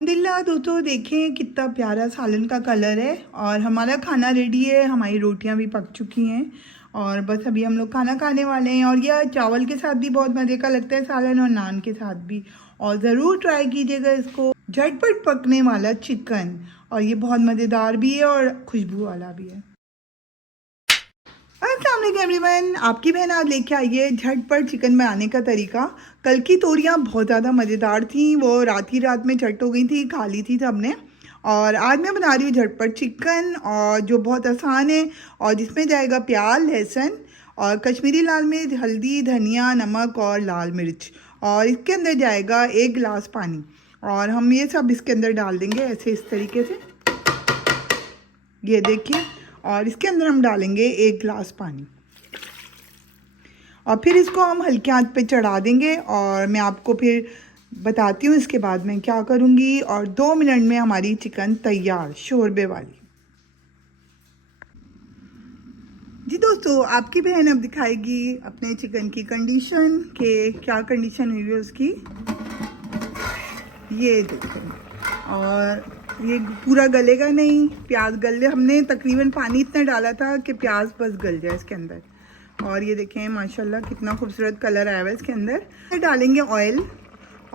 अल्हम्दुलिल्लाह दोस्तों, देखें कितना प्यारा सालन का कलर है और हमारा खाना रेडी है। हमारी रोटियां भी पक चुकी हैं और बस अभी हम लोग खाना खाने वाले हैं। और यह चावल के साथ भी बहुत मज़े का लगता है सालन, और नान के साथ भी। और ज़रूर ट्राई कीजिएगा इसको। झटपट पकने वाला चिकन, और ये बहुत मज़ेदार भी है और खुशबू वाला भी है। अस्सलाम वालेकुम एवरीवन, आपकी बहन आज लेके आई है झटपट चिकन बनाने का तरीका। कल की तोरियां बहुत ज़्यादा मज़ेदार थी, वो रात में झट हो गई थी, खा ली थी सबने। और आज मैं बना रही हूँ झटपट चिकन, और जो बहुत आसान है, और जिसमें जाएगा प्याज, लहसुन और कश्मीरी लाल मिर्च, हल्दी, धनिया, नमक और लाल मिर्च। और इसके अंदर जाएगा 1 गिलास पानी, और हम ये सब इसके अंदर डाल देंगे ऐसे इस तरीके से, ये देखिए। और इसके अंदर हम डालेंगे 1 गिलास पानी, और फिर इसको हम हल्के आंच पे चढ़ा देंगे। और मैं आपको फिर बताती हूँ इसके बाद मैं क्या करूँगी। और 2 मिनट में हमारी चिकन तैयार, शोरबे वाली। जी दोस्तों, आपकी बहन अब दिखाएगी अपने चिकन की कंडीशन, के क्या कंडीशन हुई है उसकी, ये देखो। और ये पूरा गलेगा नहीं, प्याज गले, हमने तकरीबन पानी इतना डाला था कि प्याज बस गल जाए इसके अंदर। और ये देखें माशाल्लाह कितना खूबसूरत कलर आया हुआ है इसके अंदर। डालेंगे ऑयल,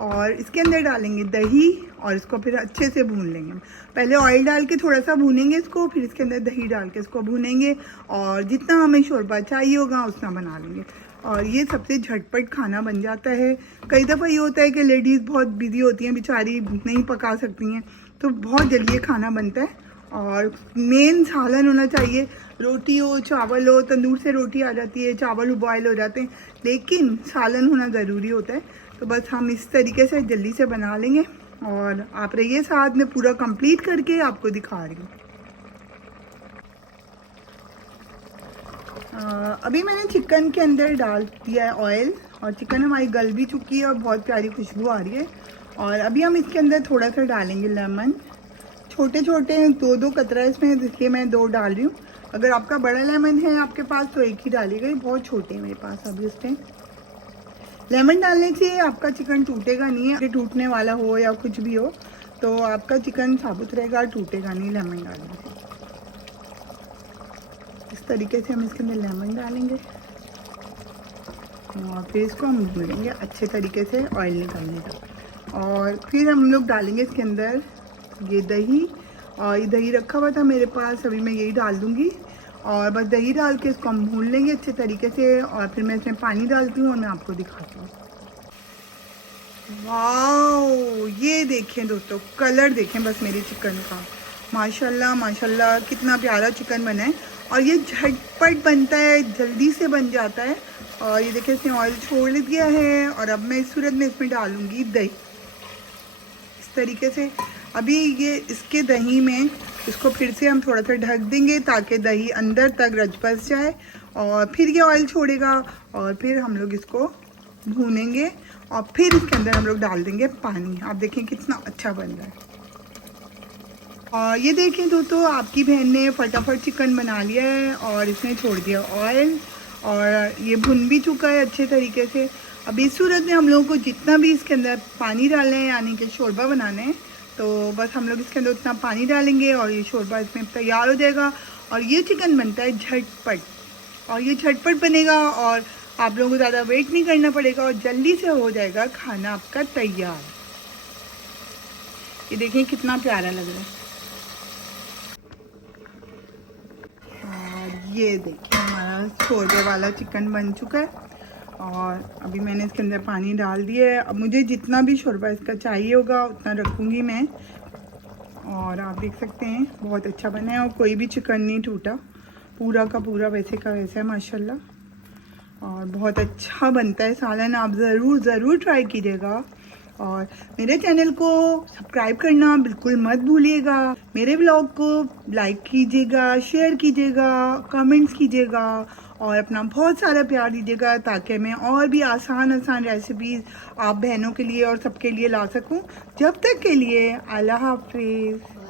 और इसके अंदर डालेंगे दही, और इसको फिर अच्छे से भून लेंगे। पहले ऑयल डाल के थोड़ा सा भूनेंगे इसको, फिर इसके अंदर दही डाल के इसको भूनेंगे। और जितना हमें शोरबा चाहिए होगा उतना बना लेंगे। और ये सबसे झटपट खाना बन जाता है। कई दफ़ा ये होता है कि लेडीज़ बहुत बिजी होती हैं, बेचारी नहीं पका सकती हैं, तो बहुत जल्दी ये खाना बनता है। और मेन सालन होना चाहिए, रोटी हो, चावल हो, तंदूर से रोटी आ जाती है, चावल बॉयल हो जाते हैं, लेकिन सालन होना ज़रूरी होता है। तो बस हम इस तरीके से जल्दी से बना लेंगे। और आप रहिए साथ में, पूरा कंप्लीट करके आपको दिखा रही हूँ। अभी मैंने चिकन के अंदर डाल दिया है ऑयल, और चिकन हमारी गल भी चुकी है और बहुत प्यारी खुशबू आ रही है। और अभी हम इसके अंदर थोड़ा सा डालेंगे लेमन, छोटे छोटे 2-2 कतरा इसमें, इसलिए मैं 2 डाल रही हूँ। अगर आपका बड़ा लेमन है आपके पास तो 1 ही डालिएगा, बहुत छोटे हैं मेरे पास अभी इस टाइम। लेमन डालने से आपका चिकन टूटेगा नहीं, अगर टूटने वाला हो या कुछ भी हो तो आपका चिकन साबुत रहेगा, टूटेगा नहीं लेमन डालने से। इस तरीके से हम इसके अंदर लेमन डालेंगे, और फिर इसको हम भूनेंगे अच्छे तरीके से ऑयल निकालने का। और फिर हम लोग डालेंगे इसके अंदर ये दही, और ये दही रखा हुआ था मेरे पास, अभी मैं यही डाल दूँगी। और बस दही डाल के इसको हम भून लेंगे अच्छे तरीके से। और फिर मैं इसमें पानी डालती हूँ और मैं आपको दिखाती हूँ। वाओ, ये देखें दोस्तों, कलर देखें बस मेरे चिकन का, माशाल्लाह माशाल्लाह कितना प्यारा चिकन बना है। और ये झटपट बनता है, जल्दी से बन जाता है। और ये देखिए इसने ऑयल छोड़ दिया है। और अब मैं इस सूरत में इसमें डालूँगी दही, इस तरीके से। अभी ये इसके दही में इसको फिर से हम थोड़ा सा ढक देंगे ताकि दही अंदर तक रच बस जाए। और फिर ये ऑयल छोड़ेगा, और फिर हम लोग इसको भूनेंगे। और फिर इसके अंदर हम लोग डाल देंगे पानी। आप देखें कितना अच्छा बन रहा है। और ये देखें दोस्तों, आपकी बहन ने फटाफट चिकन बना लिया है, और इसने छोड़ दिया ऑयल, और ये भुन भी चुका है अच्छे तरीके से। अब इस सूरत में हम लोगों को जितना भी इसके अंदर पानी डालना है, यानी कि शोरबा बनाना है, तो बस हम लोग इसके अंदर उतना पानी डालेंगे और ये शोरबा इसमें तैयार हो जाएगा। और ये चिकन बनता है झटपट, और ये झटपट बनेगा, और आप लोगों को ज़्यादा वेट नहीं करना पड़ेगा, और जल्दी से हो जाएगा खाना आपका तैयार। ये देखिए कितना प्यारा लग रहा है। और ये देखिए हमारा शोरबे वाला चिकन बन चुका है। और अभी मैंने इसके अंदर पानी डाल दिया है। अब मुझे जितना भी शोरबा इसका चाहिए होगा उतना रखूँगी मैं। और आप देख सकते हैं बहुत अच्छा बना है, और कोई भी चिकन नहीं टूटा, पूरा का पूरा वैसे का वैसा है माशाल्लाह। और बहुत अच्छा बनता है सालन, आप ज़रूर ट्राई कीजिएगा। और मेरे चैनल को सब्सक्राइब करना बिल्कुल मत भूलिएगा। मेरे ब्लॉग को लाइक कीजिएगा, शेयर कीजिएगा, कमेंट्स कीजिएगा, और अपना बहुत सारा प्यार दीजिएगा, ताकि मैं और भी आसान रेसिपीज़ आप बहनों के लिए और सबके लिए ला सकूं। जब तक के लिए अल्लाह हाफिज़।